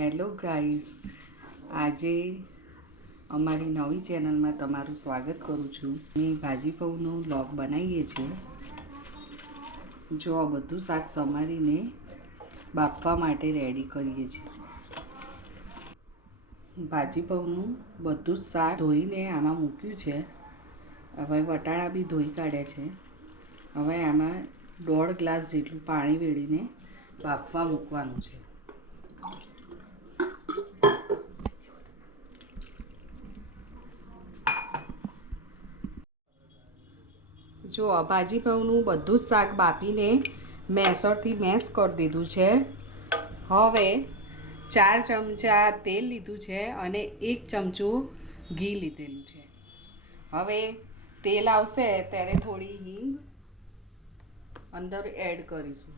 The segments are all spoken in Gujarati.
હેલો ગાઈસ, આજે અમારી નવી ચેનલમાં તમારું સ્વાગત કરું છું. અમે ભાજી પૌનો વ્લોગ બનાવીએ છીએ. જો બધું શાક સમારીને બાફવા માટે રેડી કરીએ છીએ. ભાજી પૌનું બધું જ શાક ધોઈને આમાં મૂક્યું છે. હવે વટાણા બી ધોઈ કાઢ્યા છે. હવે આમાં 1.5 ગ્લાસ જેટલું પાણી વેળીને બાફવા મૂકવાનું છે. જો ભાજી પૌનું બધું જ શાક બાફીને મેસરથી મેશ કરી દીધું છે. હવે 4 ચમચા તેલ લીધું છે અને 1 ચમચું ઘી લીધેલું છે. હવે તેલ આવશે ત્યારે થોડી હિંગ અંદર એડ કરીશું.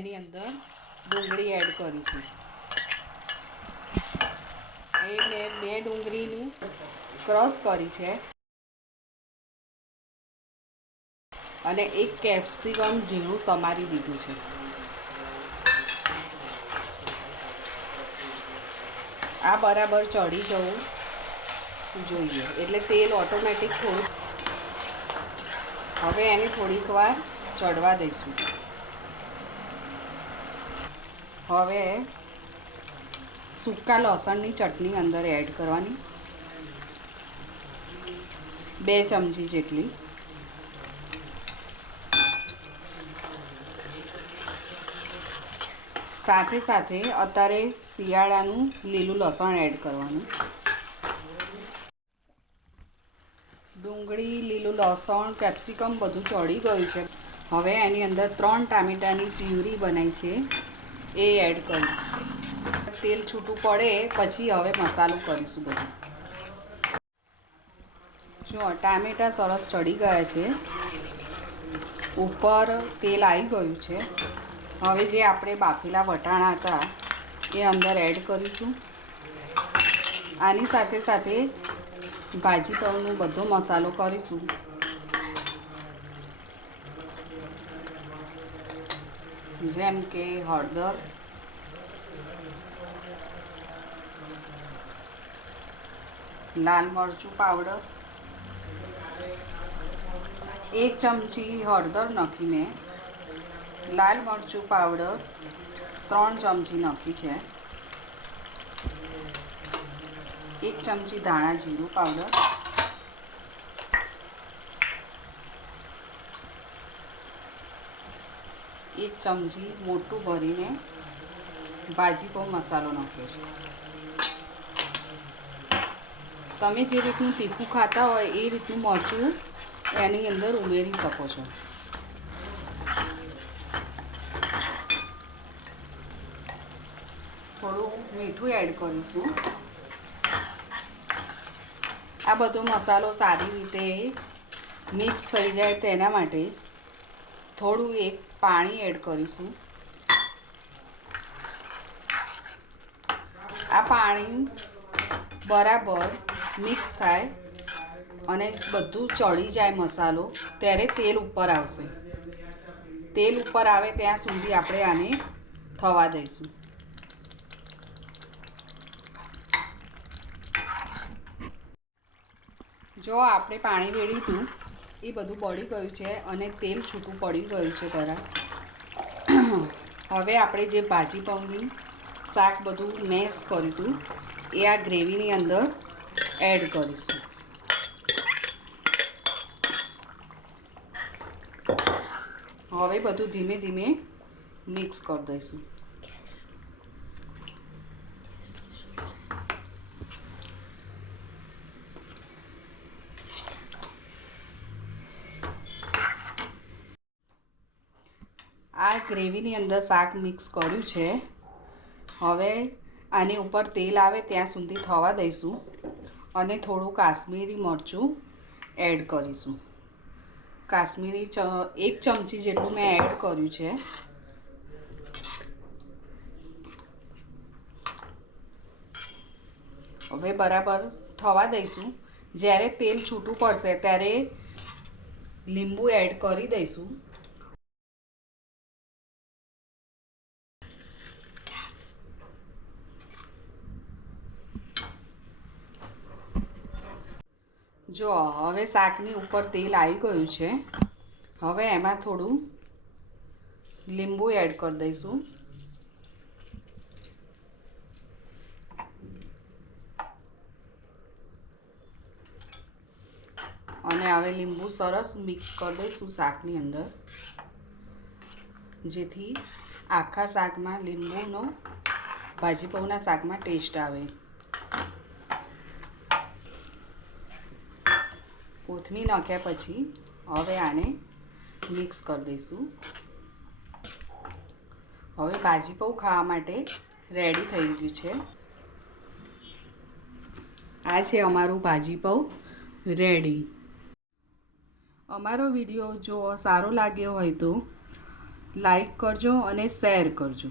એની અંદર ડુંગળી એડ કરીશું. એ મેં 2 ડુંગળીનું ક્રશ કરી છે અને 1 કેપ્સિકમ ઝીણું સમારી દીધું છે. આ બરાબર ચડી જવું જોઈએ એટલે તેલ ઓટોમેટિક થોડું. હવે એને થોડીક વાર ચડવા દઈશું. હવે સૂકા લસણની ચટણી અંદર એડ કરવાની, 2 ચમચી જેટલી. સાથે સાથે અત્યારે શિયાળાનું લીલું લસણ એડ કરવાનું. ડુંગળી, લીલું લસણ, કેપ્સિકમ બધું ચડી ગયું છે. હવે એની અંદર 3 ટામેટાની પ્યુરી બનાવી છે એ એડ કરીશ. તેલ છૂટું પડે પછી હવે મસાલો કરીશું બધું. જો ટામેટાં સરસ ચડી ગયા છે, ઉપર તેલ આવી ગયું છે. હવે જે આપણે બાફેલા વટાણા હતા એ અંદર એડ કરીશું. આની સાથે સાથે ભાજી પૌનો બધો મસાલો કરીશું. જેમ કે હળદર, લાલ મરચું પાવડર, 1 ચમચી હળદર નાખી મેં. લાલ મરચું પાવડર 3 ચમચી નાખી છે. 1 ચમચી ધાણા જીરું પાવડર, 1 ચમચી મોટું ભરીને ભાજી પૌ મસાલો નાખ્યો છે. તમે જે રીતનું તીખું ખાતા હોય એ રીતનું મરચું એની અંદર ઉમેરી શકો છો. થોડું મીઠું એડ કરીશું. આ બધો મસાલો સારી રીતે મિક્સ થઈ જાય તેના માટે થોડું પાણી એડ કરીશું. આ પાણી બરાબર મિક્સ થાય અને બધું ચડી જાય મસાલો ત્યારે તેલ ઉપર આવશે. તેલ ઉપર આવે ત્યાં સુધી આપણે આને થવા દઈશું. જો આપણે પાણી વેળ્યું હતું એ બધું બળી ગયું છે અને તેલ છૂટું પડી ગયું છે બરાબર. હવે આપણે જે ભાજી પૌની શાક બધું મેશ કર્યું હતું એ આ ગ્રેવીની અંદર એડ કરીશું. હવે બધું ધીમે ધીમે મિક્સ કરી દઈશું. આ ગ્રેવીની અંદર શાક મિક્સ કર્યું છે. હવે આની ઉપર તેલ આવે ત્યાં સુધી થવા દઈશું અને થોડું કાશ્મીરી મરચું એડ કરીશું. કાશ્મીરી 1 ચમચી જેટલું મેં એડ કર્યું છે. હવે બરાબર થવા દઈશું. જ્યારે તેલ છૂટું પડશે ત્યારે લીંબુ એડ કરી દઈશું. જો હવે શાકની ઉપર તેલ આવી ગયું છે. હવે એમાં થોડું લીંબુ એડ કરી દઈશું. અને હવે લીંબુ સરસ મિક્સ કરી દઈશું શાકની અંદર, જેથી આખા શાકમાં લીંબુનો ભાજી પૌના શાકમાં ટેસ્ટ આવે. કોથમીર નાખ્યા પછી હવે આને મિક્સ કરી દઈશું. હવે ભાજી પૌ ખાવા માટે રેડી થઈ ગયું છે. આ છે અમારું ભાજી પૌ રેડી. અમારો વિડીયો જો સારો લાગ્યો હોય તો લાઈક કરજો અને શેર કરજો.